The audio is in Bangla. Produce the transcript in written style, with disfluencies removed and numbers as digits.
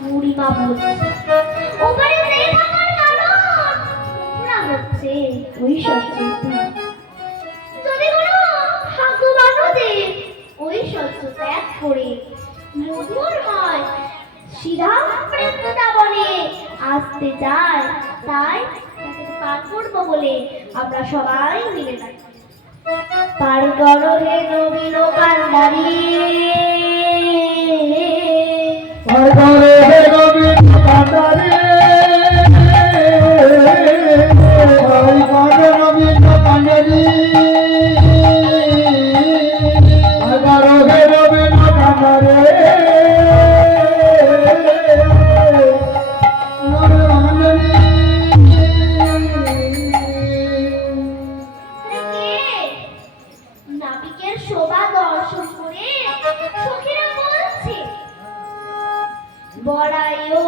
বুড়িমা বলছে ওপারে যে থাকার কারণ ওরা হচ্ছে ওই সত্যতা। যদি কোনো ভাগ্যবান যে ওই সত্য ত্যাগ করে মধুর হয় সিধা বৃন্দাবনে আসতে চায়, তাই তাকে পার করবো বলে আমরা সবাই মিলে থাকি। পার করো হে নবীন কান্ডারি, পার করো হে নবীন কান্ডারি, পার করো নবীন কান্ডারি, পার করো হে নবীন কান্ডারি। নাবিকের শোভা দর্শন করে সখীরা বলছে বড়াইও